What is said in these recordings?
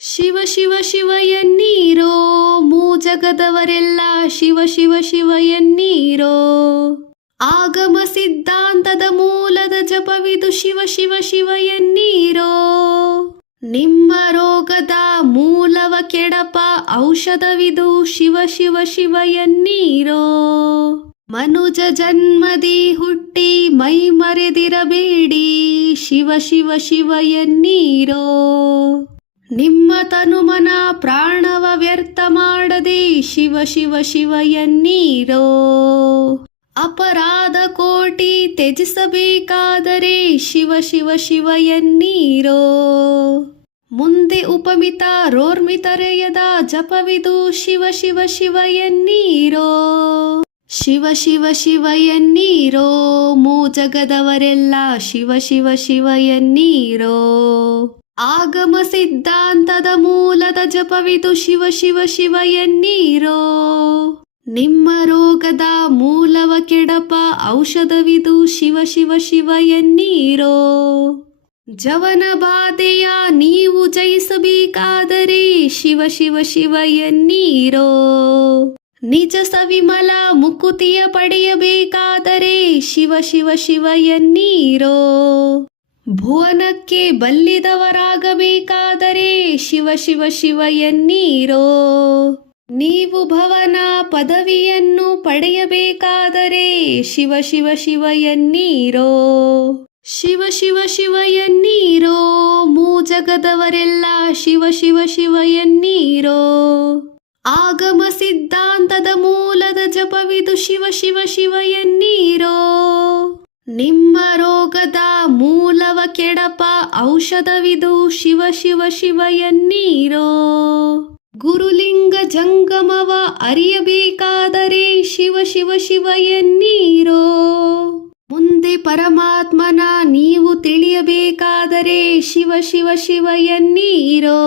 ಶಿವ ಶಿವ ಶಿವ ಎನ್ನೀರೋ, ಮೂಜಗದವರೆಲ್ಲ ಶಿವ ಶಿವ ಶಿವ ಎನ್ನೀರೋ. ಆಗಮ ಸಿದ್ಧಾಂತದ ಮೂಲದ ಜಪವಿದು ಶಿವ ಶಿವ ಶಿವ ಎನ್ನೀರೋ. ನಿಮ್ಮ ರೋಗದ ಮೂಲವ ಕೆಡಪ ಔಷಧವಿದು ಶಿವ ಶಿವ ಶಿವ ಎನ್ನೀರೋ. ಮನುಜ ಜನ್ಮದಿ ಹುಟ್ಟಿ ಮೈ ಮರೆದಿರಬೇಡಿ, ಶಿವ ಶಿವ ಶಿವ ಎನ್ನೀರೋ. ನಿಮ್ಮ ತನುಮನ ಪ್ರಾಣವ ವ್ಯರ್ಥ ಮಾಡದೆ ಶಿವ ಶಿವ ಶಿವ ಎನ್ನೀರೋ. ಅಪರಾಧ ಕೋಟಿ ತ್ಯಜಿಸಬೇಕಾದರೆ ಶಿವ ಶಿವ ಶಿವ ಎನ್ನೀರೋ. ಮುಂದೆ ಉಪಮಿತ ರೋರ್ಮಿತರೆಯದ ಜಪವಿದು ಶಿವ ಶಿವ ಶಿವ ಎನ್ನೀರೋ. ಶಿವ ಶಿವ ಶಿವ ಎನ್ನೀರೋ, ಮೂಜಗದವರೆಲ್ಲ ಶಿವ ಶಿವ ಶಿವ ಎನ್ನೀರೋ. ಆಗಮ ಸಿದ್ಧಾಂತದ ಮೂಲದ ಜಪವಿದು ಶಿವ ಶಿವ ಶಿವ ಎನ್ನೀರೋ. ನಿಮ್ಮ ರೋಗದ ಮೂಲವ ಕೆಡಪ ಔಷಧವಿದು ಶಿವ ಶಿವ ಶಿವ ಎನ್ನೀರೋ. ಜವನ ಬಾಧೆಯ ನೀವು ಜಯಿಸಬೇಕಾದರೆ ಶಿವ ಶಿವ ಶಿವ ಎನ್ನೀರೋ. ನಿಜ ಸವಿಮಲ ಮುಕುತಿಯ ಪಡೆಯಬೇಕಾದರೆ ಶಿವ ಶಿವ ಶಿವ ಎನ್ನೀರೋ. ಭುವನಕ್ಕೆ ಬಲ್ಲಿದವರಾಗಬೇಕಾದರೆ ಶಿವ ಶಿವ ಶಿವ ಎನ್ನೀರೋ. ನೀವು ಭವನ ಪದವಿಯನ್ನು ಪಡೆಯಬೇಕಾದರೆ ಶಿವ ಶಿವ ಶಿವ ಎನ್ನೀರೋ. ಶಿವ ಶಿವ ಶಿವ ಎನ್ನೀರೋ, ಮೂಜಗದವರೆಲ್ಲ ಶಿವ ಶಿವ ಶಿವ ಎನ್ನೀರೋ. ಆಗಮ ಸಿದ್ಧಾಂತದ ಮೂಲದ ಜಪವಿದು ಶಿವ ಶಿವ ಶಿವ ಎನ್ನೀರೋ. ನಿಮ್ಮ ರೋಗದ ಮೂಲವ ಕೆಡಪ ಔಷಧವಿದು ಶಿವ ಶಿವ ಶಿವ ಎನ್ನೀರೋ. ಗುರುಲಿಂಗ ಜಂಗಮವ ಅರಿಯಬೇಕಾದರೆ ಶಿವ ಶಿವ ಶಿವ ಎನ್ನೀರೋ. ಮುಂದೆ ಪರಮಾತ್ಮನ ನೀವು ತಿಳಿಯಬೇಕಾದರೆ ಶಿವ ಶಿವ ಶಿವ ಎನ್ನೀರೋ.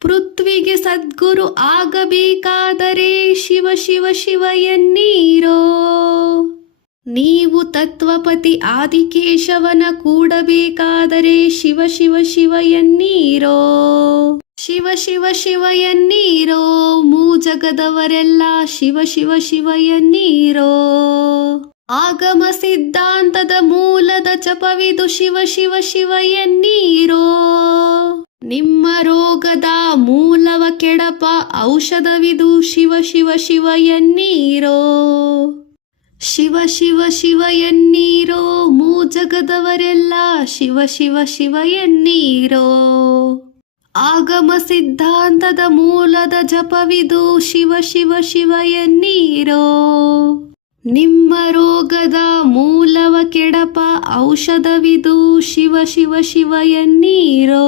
ಪೃಥ್ವಿಗೆ ಸದ್ಗುರು ಆಗಬೇಕಾದರೆ ಶಿವ ಶಿವ ಶಿವ ಎನ್ನೀರೋ. ನೀವು ತತ್ವಪತಿ ಆದಿಕೇಶವನ ಕೂಡಬೇಕಾದರೆ ಶಿವ ಶಿವ ಶಿವ ಎನ್ನೀರೋ. ಶಿವ ಶಿವ ಶಿವ ಎನ್ನೀರೋ, ಮೂಜಗದವರೆಲ್ಲ ಶಿವ ಶಿವ ಶಿವ ಎನ್ನೀರೋ. ಆಗಮ ಸಿದ್ಧಾಂತದ ಮೂಲದ ಜಪವಿದು ಶಿವ ಶಿವ ಶಿವ ಎನ್ನೀರೋ. ನಿಮ್ಮ ರೋಗದ ಮೂಲವ ಕೆಡಪ ಔಷಧವಿದು ಶಿವ ಶಿವ ಶಿವ ಎನ್ನೀರೋ. ಶಿವ ಶಿವ ಶಿವ ಎನ್ನೀರೋ, ಮೂಜಗದವರೆಲ್ಲ ಶಿವ ಶಿವ ಶಿವ ಎನ್ನೀರೋ. ಆಗಮ ಸಿದ್ಧಾಂತದ ಮೂಲದ ಜಪವಿದು ಶಿವ ಶಿವ ಶಿವ ಎನ್ನೀರೋ. ನಿಮ್ಮ ರೋಗದ ಮೂಲವ ಕೆಡಪ ಔಷಧವಿದು ಶಿವ ಶಿವ ಶಿವ ಎನ್ನೀರೋ.